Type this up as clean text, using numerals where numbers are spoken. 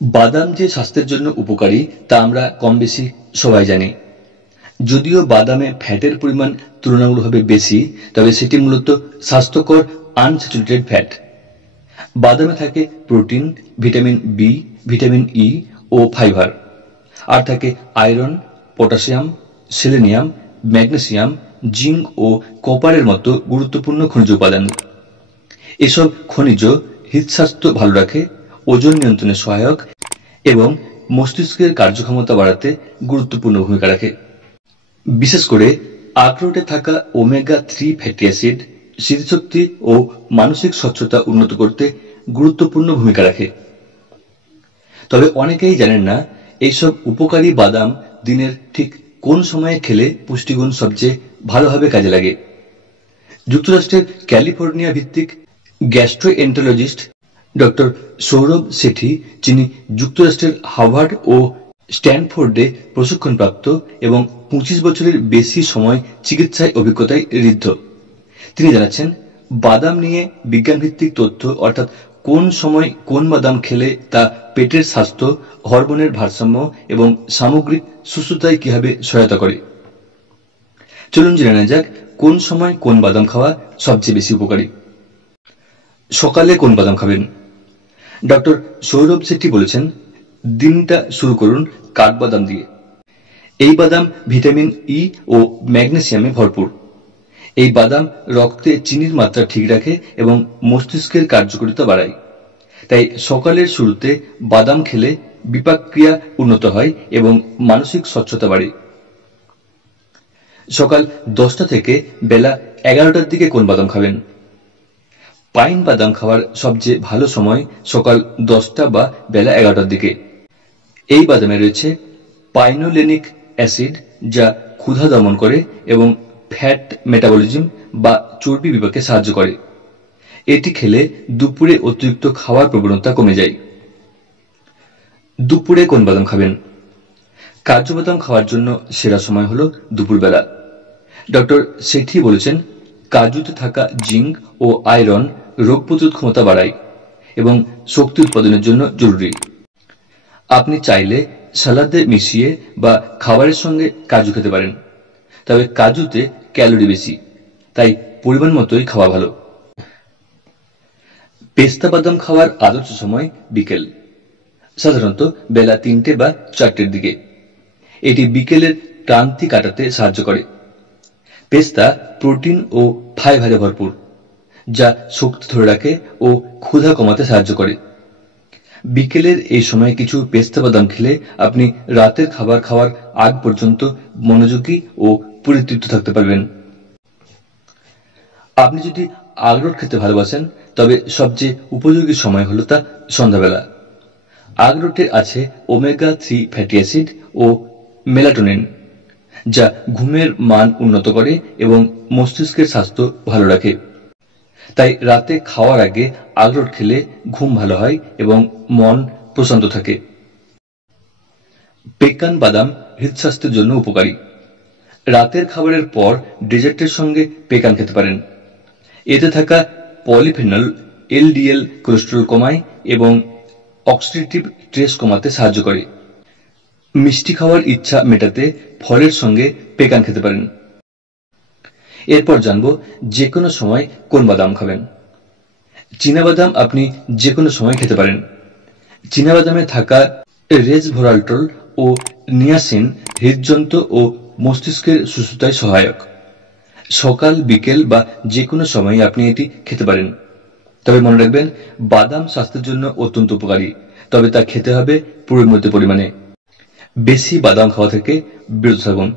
বাদাম যে স্বাস্থ্যের জন্য উপকারী তা আমরা কম বেশি সবাই জানি। যদিও বাদামে ফ্যাটের পরিমাণ তুলনামূলকভাবে বেশি, তবে সেটি মূলত স্বাস্থ্যকর আনস্যাচুরেটেড ফ্যাট। বাদামে থাকে protein, vitamin B, vitamin E ও ফাইবার। আর থাকে iron, potassium, selenium, magnesium, zinc ও কপারের মতো গুরুত্বপূর্ণ খনিজ উপাদান। এসব খনিজ হৃদস্বাস্থ্য ভালো রাখে, ওজন নিয়ন্ত্রণে সহায়ক এবং মস্তিষ্কের কার্যক্ষমতা বাড়াতে গুরুত্বপূর্ণ ভূমিকা রাখে। বিশেষ করে আখরোটে থাকা ওমেগা-3 ফ্যাটি অ্যাসিড স্মৃতিশক্তি ও মানসিক স্বচ্ছতা উন্নত করতে গুরুত্বপূর্ণ ভূমিকা রাখে। তবে অনেকেই জানেন না এইসব উপকারী বাদাম দিনের ঠিক কোন সময়ে খেলে পুষ্টিগুণ সবচেয়ে ভালোভাবে কাজে লাগে। যুক্তরাষ্ট্রের ক্যালিফোর্নিয়া ভিত্তিক গ্যাস্ট্রোএন্টারোলজিস্ট ডক্টর সৌরভ শেঠি, যিনি যুক্তরাষ্ট্রের হার্ভার্ড ও স্ট্যানফোর্ডে প্রশিক্ষণপ্রাপ্ত এবং 25 বছরের বেশি সময় চিকিৎসায় অভিজ্ঞতায় ঋদ্ধ, তিনি জানাচ্ছেন, বাদাম নিয়ে বিজ্ঞানভিত্তিক তথ্য অর্থাৎ কোন সময় কোন বাদাম খেলে তা পেটের স্বাস্থ্য, হরমোনের ভারসাম্য এবং সামগ্রিক সুস্থতায় কিভাবে সহায়তা করে। চলুন জেনে নেওয়া যাক কোন সময় কোন বাদাম খাওয়া সবচেয়ে বেশি উপকারী। সকালে কোন বাদাম খাবেন? ডক্টর সৌরভ শেঠি বলেছেন, দিনটা শুরু করুন কাঠবাদাম দিয়ে। এই বাদাম ভিটামিন ই ও ম্যাগনেসিয়ামে ভরপুর। এই বাদাম রক্তে চিনির মাত্রা ঠিক রাখে এবং মস্তিষ্কের কার্যকারিতা বাড়ায়। তাই সকালের শুরুতে বাদাম খেলে বিপাক ক্রিয়া উন্নত হয় এবং মানসিক স্বচ্ছতা বাড়ে। সকাল 10টা থেকে বেলা 11টার দিকে কোন বাদাম খাবেন? পাইন বাদাম খাওয়ার সবচেয়ে ভালো সময় সকাল 10টা বা বেলা 11টার দিকে। এই বাদামে রয়েছে পাইনোলেনিক অ্যাসিড, যা ক্ষুধা দমন করে এবং ফ্যাট মেটাবলিজম বা চর্বি বিপাকে সাহায্য করে। এটি খেলে দুপুরে অতিরিক্ত খাওয়ার প্রবণতা কমে যায়। দুপুরে কোন বাদাম খাবেন? কাজু বাদাম খাওয়ার জন্য সেরা সময় হলো দুপুরবেলা। ডক্টর শেঠি বলেছেন, কাজুতে থাকা জিঙ্ক ও আয়রন রোগ প্রতিরোধ ক্ষমতা বাড়ায় এবং শক্তি উৎপাদনের জন্য জরুরি। আপনি চাইলে সালাদে মিশিয়ে বা খাবারের সঙ্গে কাজু খেতে পারেন, তবে কাজুতে ক্যালোরি বেশি, তাই পরিমাণ মতোই খাওয়া ভালো। পেস্তা বাদাম খাওয়ার আদর্শ সময় বিকেল, সাধারণত বেলা 3টে বা 4টের দিকে। এটি বিকেলের ক্লান্তি কাটাতে সাহায্য করে। পেস্তা প্রোটিন ও ফাইবারে ভরপুর, যা শক্তি ধরে রাখে ও ক্ষুধা কমাতে সাহায্য করে। বিকেলের এই সময়ে কিছু পেস্তা বাদাম খেলে আপনি রাতের খাবার খাওয়ার আগ পর্যন্ত মনোযোগী ও পরিতৃপ্ত থাকতে পারবেন। আপনি যদি আখরোট খেতে ভালোবাসেন, তবে সবচেয়ে উপযোগী সময় হলো তা সন্ধ্যাবেলা। আখরোটে আছে ওমেগা-3 ফ্যাটি অ্যাসিড ও মেলাটোনিন, যা ঘুমের মান উন্নত করে এবং মস্তিষ্কের স্বাস্থ্য ভালো রাখে। তাই রাতে খাওয়ার আগে আখরোট খেলে ঘুম ভালো হয় এবং মন প্রশান্ত থাকে। পেকান বাদাম হৃদস্বাস্থ্যের জন্য উপকারী। রাতের খাবারের পর ডেজার্টের সঙ্গে পেকান খেতে পারেন। এতে থাকা পলিফেনল এলডিএল কোলেস্টেরল কমায় এবং অক্সিডেটিভ স্ট্রেস কমাতে সাহায্য করে। মিষ্টি খাওয়ার ইচ্ছা মেটাতে ফলের সঙ্গে পেকান খেতে পারেন। এরপর জানবো যে কোনো সময় কোন বাদাম খাবেন। চীনাবাদাম আপনি যে কোনো সময় খেতে পারেন। চীনাবাদামে থাকা রেসভেরাট্রল ও নিয়াসিন হৃদযন্ত্র ও মস্তিষ্কের সুস্থতায় সহায়ক। সকাল, বিকেল বা যে কোনো সময় আপনি এটি খেতে পারেন। তবে মনে রাখবেন, বাদাম স্বাস্থ্যের জন্য অত্যন্ত উপকারী, তবে তা খেতে হবে পরিমিত পরিমাণে। বেশি বাদাম খাওয়া থেকে বিরত থাকুন।